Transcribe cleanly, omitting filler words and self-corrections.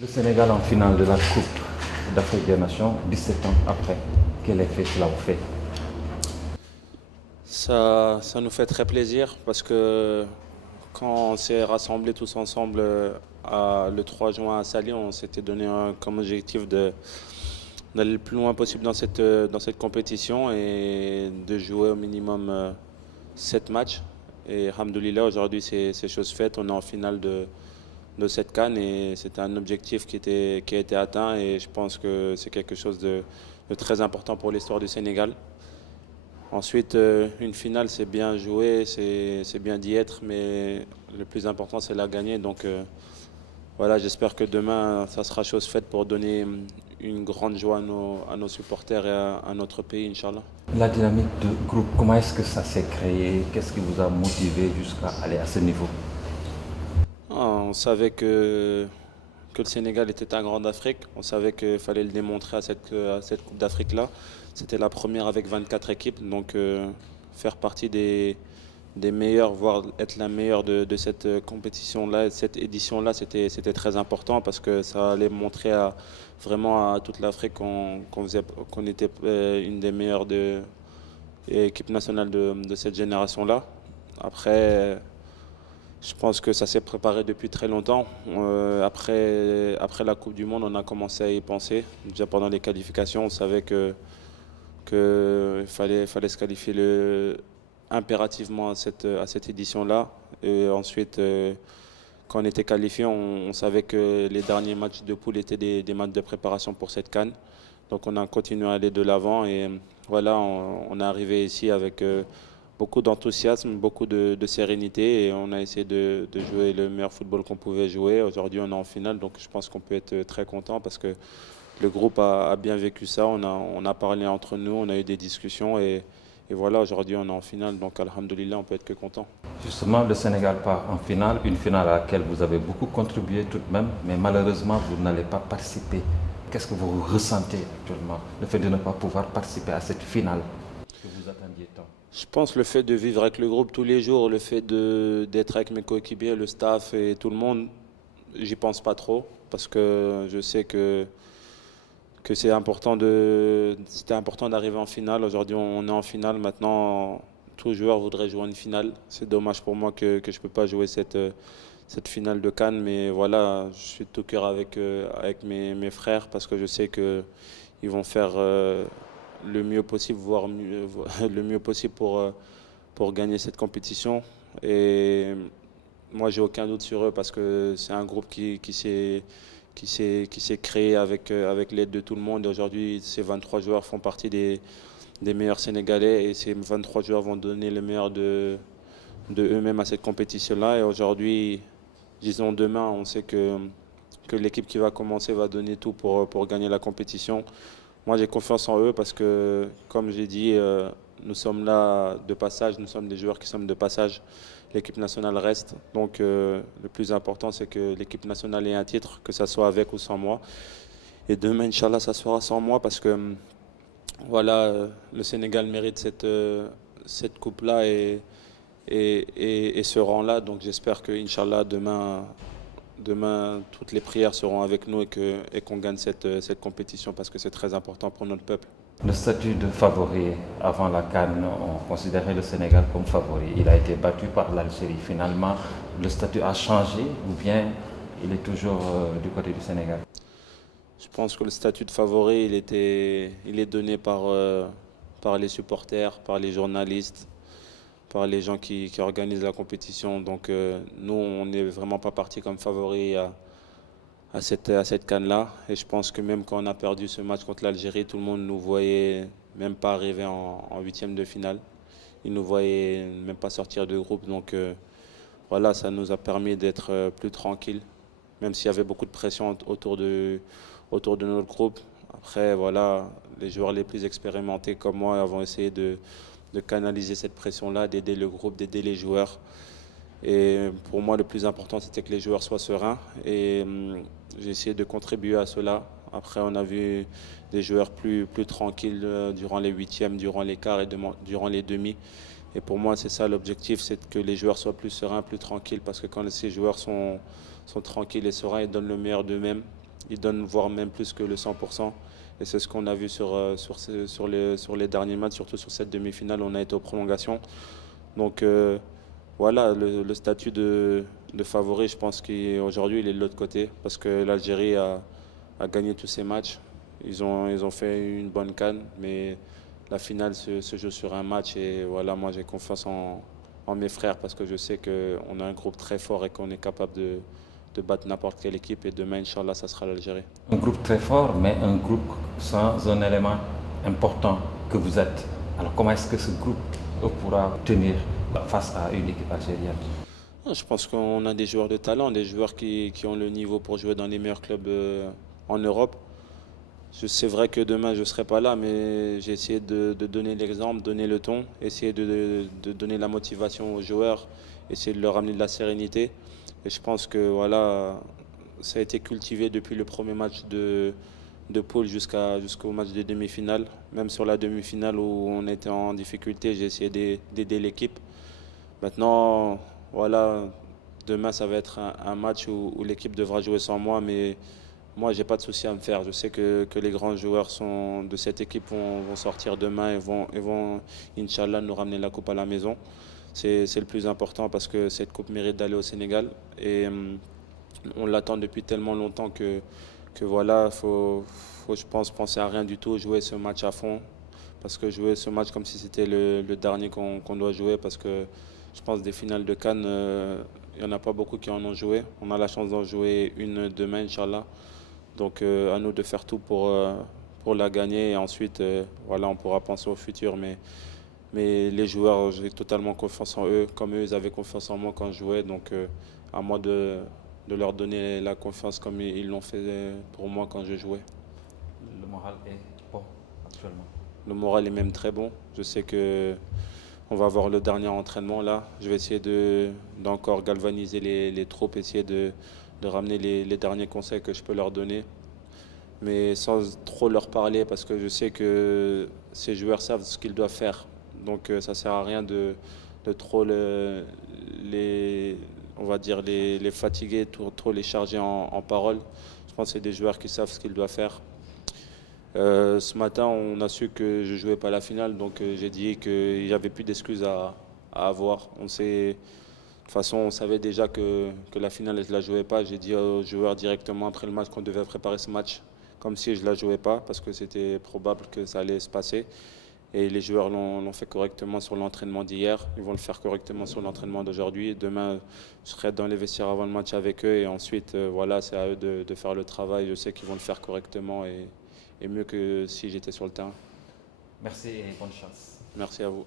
Le Sénégal en finale de la Coupe d'Afrique des Nations, 17 ans après. Quel effet cela vous fait? Ça nous fait très plaisir parce que quand on s'est rassemblés tous ensemble le 3 juin à Sali, on s'était donné comme objectif d'aller le plus loin possible dans cette compétition et de jouer au minimum 7 matchs. Et Alhamdoulilah, aujourd'hui c'est chose faite. On est en finale de cette CAN et c'était un objectif qui a été atteint et je pense que c'est quelque chose de très important pour l'histoire du Sénégal. Ensuite, une finale, c'est bien joué, c'est bien d'y être, mais le plus important, c'est la gagner. Donc voilà, j'espère que demain, ça sera chose faite pour donner une grande joie à nos supporters et à notre pays, Inch'Allah. La dynamique de groupe, comment est-ce que ça s'est créé? Qu'est-ce qui vous a motivé jusqu'à aller à ce niveau? On savait que le Sénégal était un grand d'Afrique. On savait qu'il fallait le démontrer à cette Coupe d'Afrique-là. C'était la première avec 24 équipes, donc faire partie des meilleurs, voire être la meilleure de cette compétition-là, de cette édition-là, c'était très important parce que ça allait montrer vraiment à toute l'Afrique qu'on était une des meilleures équipes nationales de cette génération-là. Après, je pense que ça s'est préparé depuis très longtemps. Après la Coupe du Monde, on a commencé à y penser. Déjà pendant les qualifications, on savait que fallait se qualifier impérativement à cette édition-là. Et ensuite, quand on était qualifié, on savait que les derniers matchs de poule étaient des matchs de préparation pour cette CAN. Donc on a continué à aller de l'avant et voilà, on est arrivé ici avec beaucoup d'enthousiasme, beaucoup de sérénité et on a essayé de jouer le meilleur football qu'on pouvait jouer. Aujourd'hui, on est en finale, donc je pense qu'on peut être très content parce que le groupe a bien vécu ça. On a parlé entre nous, on a eu des discussions et voilà, aujourd'hui, on est en finale, donc alhamdoulilah, on peut être que content. Justement, le Sénégal part en finale, une finale à laquelle vous avez beaucoup contribué tout de même, mais malheureusement, vous n'allez pas participer. Qu'est-ce que vous ressentez actuellement, le fait de ne pas pouvoir participer à cette finale que vous attendiez tant? Je pense le fait de vivre avec le groupe tous les jours, le fait d'être avec mes coéquipiers, le staff et tout le monde, j'y pense pas trop parce que je sais que c'était important d'arriver en finale. Aujourd'hui, on est en finale. Maintenant, tout joueur voudrait jouer une finale. C'est dommage pour moi que je ne peux pas jouer cette finale de Cannes. Mais voilà, je suis de tout cœur avec mes frères parce que je sais qu'ils vont faire le mieux possible, voire le mieux possible pour gagner cette compétition. Et moi, j'ai aucun doute sur eux parce que c'est un groupe qui s'est créé avec l'aide de tout le monde. Aujourd'hui, ces 23 joueurs font partie des meilleurs Sénégalais et ces 23 joueurs vont donner le meilleur de eux-mêmes à cette compétition-là. Et aujourd'hui, disons demain, on sait que l'équipe qui va commencer va donner tout pour gagner la compétition. Moi, j'ai confiance en eux parce que, comme j'ai dit, nous sommes là de passage, nous sommes des joueurs qui sommes de passage. L'équipe nationale reste. Donc, le plus important, c'est que l'équipe nationale ait un titre, que ça soit avec ou sans moi. Et demain, Inch'Allah, ça sera sans moi parce que, voilà, le Sénégal mérite cette coupe-là et ce rang-là. Donc, j'espère que, Inch'Allah, demain, toutes les prières seront avec nous et qu'on gagne cette compétition parce que c'est très important pour notre peuple. Le statut de favori avant la CAN, on considérait le Sénégal comme favori. Il a été battu par l'Algérie. Finalement, le statut a changé ou bien il est toujours du côté du Sénégal? Je pense que le statut de favori, il est donné par les supporters, par les journalistes, par les gens qui organisent la compétition. Donc nous, on n'est vraiment pas parti comme favori à cette CAN-là. Et je pense que même quand on a perdu ce match contre l'Algérie, tout le monde nous voyait même pas arriver en huitième de finale. Ils nous voyaient même pas sortir de groupe. Donc voilà, ça nous a permis d'être plus tranquille, même s'il y avait beaucoup de pression autour de notre groupe. Après, voilà, les joueurs les plus expérimentés comme moi avons essayé de canaliser cette pression-là, d'aider le groupe, d'aider les joueurs. Et pour moi, le plus important, c'était que les joueurs soient sereins. Et j'ai essayé de contribuer à cela. Après, on a vu des joueurs plus tranquilles durant les huitièmes, durant les quarts et durant les demi. Et pour moi, c'est ça l'objectif, c'est que les joueurs soient plus sereins, plus tranquilles. Parce que quand ces joueurs sont tranquilles et sereins, ils donnent le meilleur d'eux-mêmes. ils donnent voire même plus que le 100%. Et c'est ce qu'on a vu sur les derniers matchs, surtout sur cette demi-finale. On a été aux prolongations. Donc voilà, le statut de favori, je pense qu'aujourd'hui, il est de l'autre côté. Parce que l'Algérie a gagné tous ses matchs. Ils ont fait une bonne CAN, mais la finale se joue sur un match. Et voilà, moi j'ai confiance en mes frères parce que je sais qu'on a un groupe très fort et qu'on est capable de battre n'importe quelle équipe. Et demain, Inch'Allah, ça sera l'Algérie. Un groupe très fort, mais un groupe sans un élément important que vous êtes. Alors comment est-ce que ce groupe pourra tenir face à une équipe algérienne? Je pense qu'on a des joueurs de talent, des joueurs qui ont le niveau pour jouer dans les meilleurs clubs en Europe. C'est vrai que demain je ne serai pas là, mais j'ai essayé de donner l'exemple, donner le ton, essayer de donner la motivation aux joueurs, essayer de leur amener de la sérénité. Et je pense que voilà, ça a été cultivé depuis le premier match de poule jusqu'au match des demi-finales. Même sur la demi-finale où on était en difficulté, j'ai essayé d'aider l'équipe. Maintenant, voilà, demain ça va être un match où l'équipe devra jouer sans moi, mais moi j'ai pas de souci à me faire. Je sais que les grands joueurs de cette équipe vont sortir demain et vont, Inch'Allah, nous ramener la coupe à la maison. C'est le plus important parce que cette coupe mérite d'aller au Sénégal et on l'attend depuis tellement longtemps que voilà, je pense, penser à rien du tout, jouer ce match à fond. Parce que jouer ce match comme si c'était le dernier qu'on doit jouer, parce que je pense des finales de Cannes, il n'y en a pas beaucoup qui en ont joué. On a la chance d'en jouer une demain, Inch'Allah. Donc à nous de faire tout pour la gagner et ensuite voilà, on pourra penser au futur. Mais les joueurs, j'ai totalement confiance en eux, comme eux, ils avaient confiance en moi quand je jouais. Donc à moi de leur donner la confiance comme ils l'ont fait pour moi quand je jouais. Le moral est bon actuellement. Le moral est même très bon. Je sais que on va avoir le dernier entraînement là. Je vais essayer d'encore galvaniser les troupes, essayer de ramener les derniers conseils que je peux leur donner, mais sans trop leur parler parce que je sais que ces joueurs savent ce qu'ils doivent faire. Donc ça sert à rien de trop on va dire les fatiguer, trop les charger en parole. Je pense que c'est des joueurs qui savent ce qu'ils doivent faire. Ce matin, on a su que je ne jouais pas la finale, donc j'ai dit qu'il n'y avait plus d'excuses à avoir. De toute façon, on savait déjà que la finale, je ne la jouais pas. J'ai dit aux joueurs directement après le match qu'on devait préparer ce match comme si je ne la jouais pas, parce que c'était probable que ça allait se passer. Et les joueurs l'ont fait correctement sur l'entraînement d'hier. Ils vont le faire correctement sur l'entraînement d'aujourd'hui. Demain, je serai dans les vestiaires avant le match avec eux. Et ensuite, voilà, c'est à eux de faire le travail. Je sais qu'ils vont le faire correctement et mieux que si j'étais sur le terrain. Merci et bonne chance. Merci à vous.